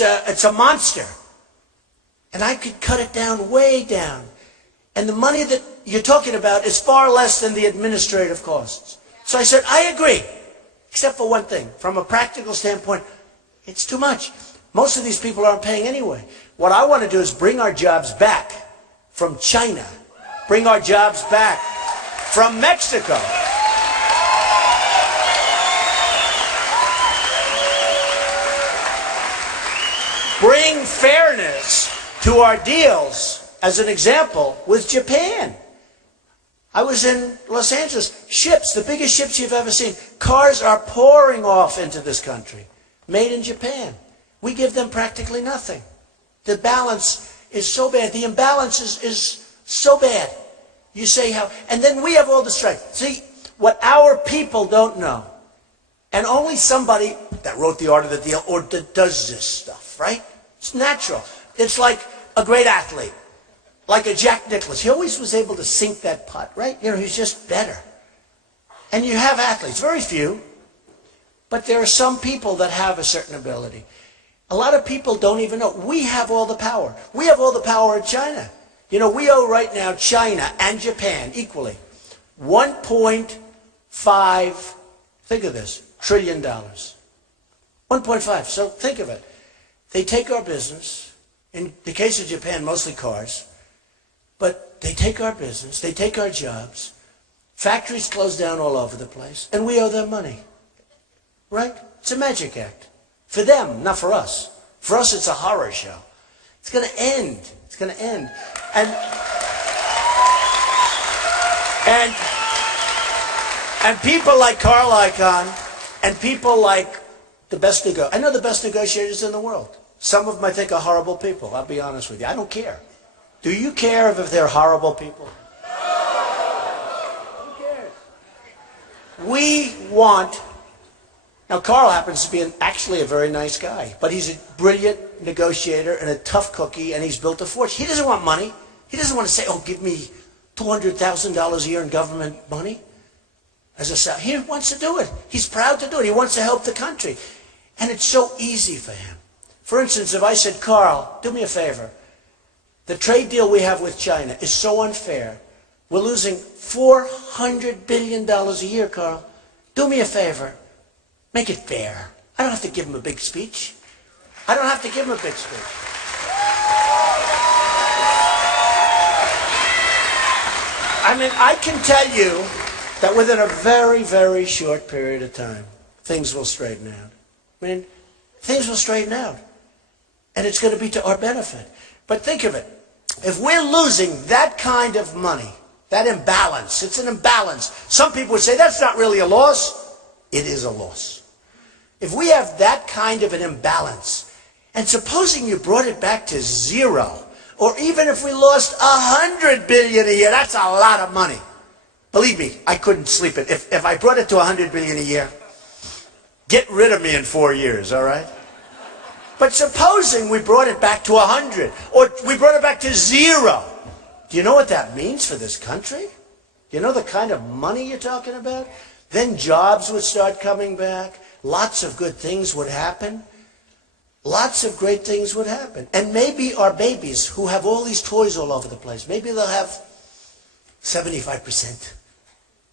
It's a monster. And I could cut it down, way down. And the money that you're talking about is far less than the administrative costs. So I said, I agree, except for one thing. From a practical standpoint, it's too much. Most of these people aren't paying anyway. What I want to do is bring our jobs back from China. Bring our jobs back from Mexico. Bring fairness to our deals, as an example, with Japan. I was in Los Angeles. Ships, the biggest ships you've ever seen. Cars are pouring off into this country, made in Japan. We give them practically nothing. The balance is so bad. The imbalance is so bad. You say how, and then we have all the strength. See, what our people don't know, and only somebody that wrote the art of the deal or that does this stuff, right? It's natural. It's like a great athlete, like a Jack Nicklaus. He always was able to sink that putt, right? You know, he's just better. And you have athletes, very few, but there are some people that have a certain ability. A lot of people don't even know. We have all the power. We have all the power in China. You know, we owe right now China and Japan equally $1.5, think of this, trillion dollars. 1.5, so think of it. They take our business. In the case of Japan, mostly cars. But they take our business, they take our jobs. Factories close down all over the place, and we owe them money. Right? It's a magic act. For them, not for us. For us, it's a horror show. It's going to end. It's going to end. And people like Carl Icahn, and people like the best I know the best negotiators in the world. Some of them I think are horrible people. I'll be honest with you. I don't care. Do you care if they're horrible people? Who cares? We want... Now, Carl happens to be actually a very nice guy, but he's a brilliant negotiator and a tough cookie, and he's built a fortune. He doesn't want money. He doesn't want to say, oh, give me $200,000 a year in government money. He wants to do it. He's proud to do it. He wants to help the country. And it's so easy for him. For instance, if I said, Carl, do me a favor. The trade deal we have with China is so unfair. We're losing $400 billion a year, Carl. Do me a favor. Make it fair. I don't have to give him a big speech. I don't have to give him a big speech. I mean, I can tell you that within a very, very short period of time, things will straighten out. I mean, things will straighten out. And it's going to be to our benefit. But think of it. If we're losing that kind of money, that imbalance, it's an imbalance. Some people would say that's not really a loss. It is a loss. If we have that kind of an imbalance, and supposing you brought it back to zero, or even if we lost $100 billion a year, that's a lot of money. Believe me, I couldn't sleep it. If I brought it to $100 billion a year, get rid of me in 4 years, all right? But supposing we brought it back to 100, or we brought it back to zero, do you know what that means for this country? Do you know the kind of money you're talking about? Then jobs would start coming back. Lots of good things would happen. Lots of great things would happen. And maybe our babies, who have all these toys all over the place, maybe they'll have 75%.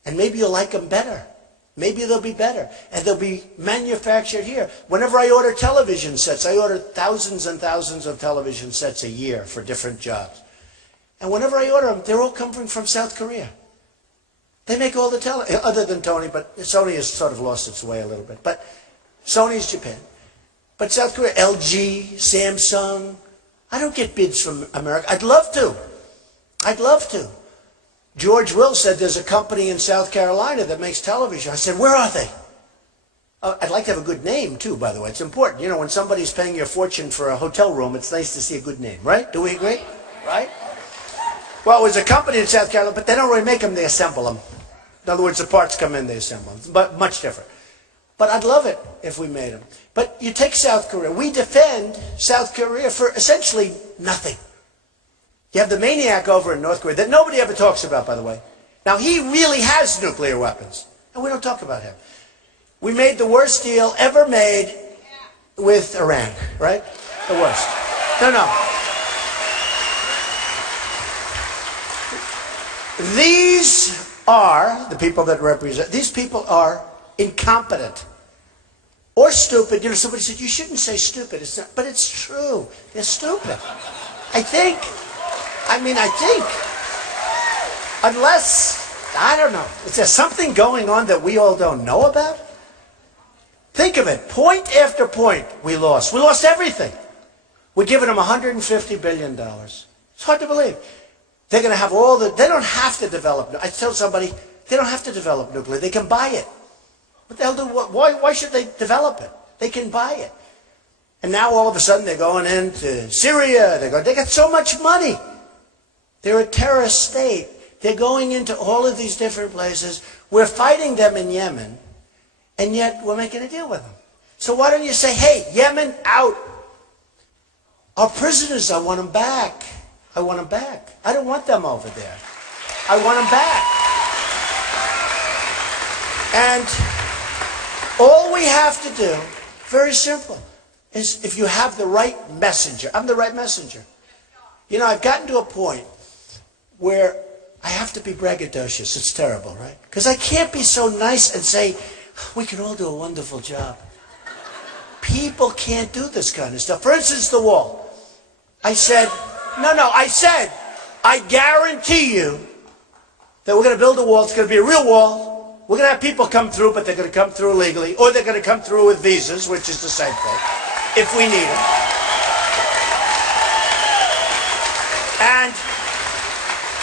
And maybe you'll like them better. Maybe they'll be better. And they'll be manufactured here. Whenever I order television sets, I order thousands and thousands of television sets a year for different jobs. And whenever I order them, they're all coming from South Korea. They make all the other than Sony, but Sony has sort of lost its way a little bit. But Sony's Japan. But South Korea, LG, Samsung. I don't get bids from America. I'd love to. I'd love to. George Will said there's a company in South Carolina that makes television. I said, where are they? I'd like to have a good name, too, by the way. It's important. You know, when somebody's paying you a fortune for a hotel room, it's nice to see a good name, right? Do we agree? Right? Well, it was a company in South Carolina, but they don't really make them, they assemble them. In other words, the parts come in, they assemble them. But much different. But I'd love it if we made them. But you take South Korea. We defend South Korea for essentially nothing. You have the maniac over in North Korea that nobody ever talks about, by the way. Now, he really has nuclear weapons. And we don't talk about him. We made the worst deal ever made with Iran, right? The worst. No, no. These are the people that represent. These people are incompetent or stupid. You know, somebody said, you shouldn't say stupid. It's not, but it's true. They're stupid. I think. I mean, I think. Unless, I don't know. Is there something going on that we all don't know about? Think of it. Point after point we lost. We lost everything. We're giving them $150 billion. It's hard to believe. They're going to have all the, they don't have to develop. I tell somebody, they don't have to develop nuclear. They can buy it. What the hell do, why should they develop it? They can buy it. And now all of a sudden they're going into Syria. They got so much money. They're a terrorist state. They're going into all of these different places. We're fighting them in Yemen, and yet we're making a deal with them. So why don't you say, hey, Yemen out. Our prisoners, I want them back. I want them back. I don't want them over there. I want them back. And all we have to do, very simple, is if you have the right messenger. I'm the right messenger. You know, I've gotten to a point where I have to be braggadocious. It's terrible, right? Because I can't be so nice and say, we can all do a wonderful job. People can't do this kind of stuff. For instance, the wall. I said, I guarantee you that we're going to build a wall. It's going to be a real wall. We're going to have people come through, but they're going to come through illegally, or they're going to come through with visas, which is the same thing, if we need it.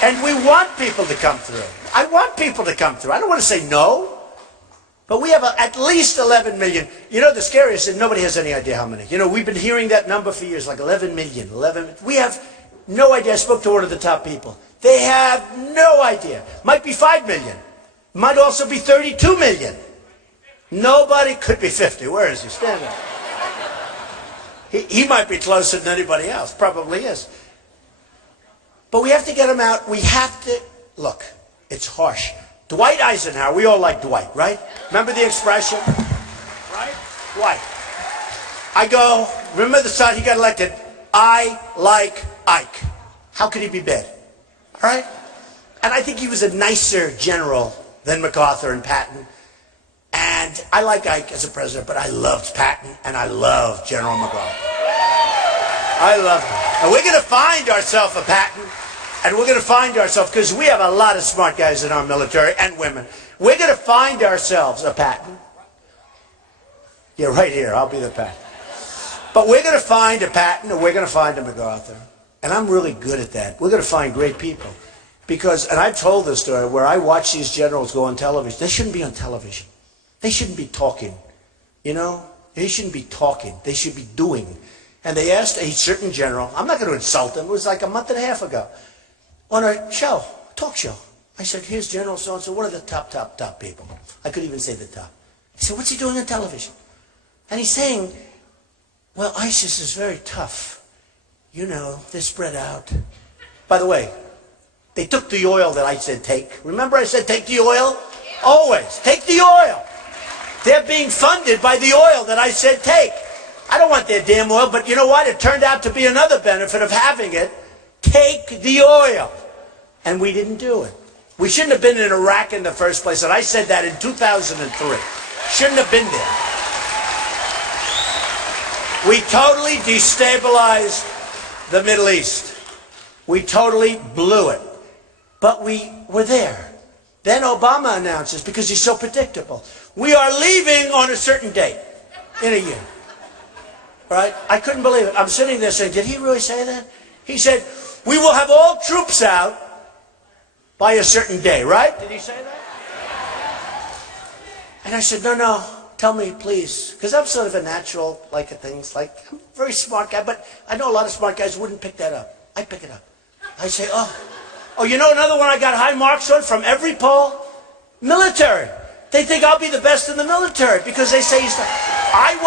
And we want people to come through. I want people to come through. I don't want to say no. But we have at least 11 million. You know, the scariest is nobody has any idea how many. You know, we've been hearing that number for years, like 11 million. We have no idea. I spoke to one of the top people. They have no idea. Might be 5 million. Might also be 32 million. Nobody could be 50. Where is he? Stand up. He might be closer than anybody else. Probably is. But we have to get him out. We have to, look, it's harsh. Dwight Eisenhower, we all like Dwight, right? Remember the expression? Right? Dwight. I go, remember the time he got elected? I like Ike. How could he be bad? All right? And I think he was a nicer general than MacArthur and Patton. And I like Ike as a president, but I loved Patton and I loved General MacArthur. I love him. And we're going to find ourselves a Patton. And we're going to find ourselves, because we have a lot of smart guys in our military and women. We're going to find ourselves a Patton. Yeah, right here. I'll be the Patton. But we're going to find a Patton, and we're going to find a MacArthur. And I'm really good at that. We're going to find great people. Because, and I've told this story, where I watch these generals go on television. They shouldn't be on television. They shouldn't be talking. You know? They shouldn't be talking. They should be doing. And they asked a certain general, I'm not going to insult him, it was like a month and a half ago, on a show, talk show. I said, here's General so-and-so, what are the top people? I couldn't even say the top. He said, what's he doing on television? And he's saying, well, ISIS is very tough. You know, they're spread out. By the way, they took the oil that I said take. Remember I said take the oil? Always, take the oil. They're being funded by the oil that I said take. I don't want their damn oil, but you know what? It turned out to be another benefit of having it. Take the oil. And we didn't do it. We shouldn't have been in Iraq in the first place, and I said that in 2003. Shouldn't have been there. We totally destabilized the Middle East. We totally blew it. But we were there. Then Obama announces, because he's so predictable, we are leaving on a certain date in a year. Right? I couldn't believe it. I'm sitting there saying, did he really say that? He said, we will have all troops out by a certain day, right? Did he say that? And I said, no, tell me, please. Because I'm sort of a natural, like things, like, I'm a very smart guy, but I know a lot of smart guys wouldn't pick that up. I pick it up. I say, oh, you know another one I got high marks on from every poll? Military. They think I'll be the best in the military because they say he's not.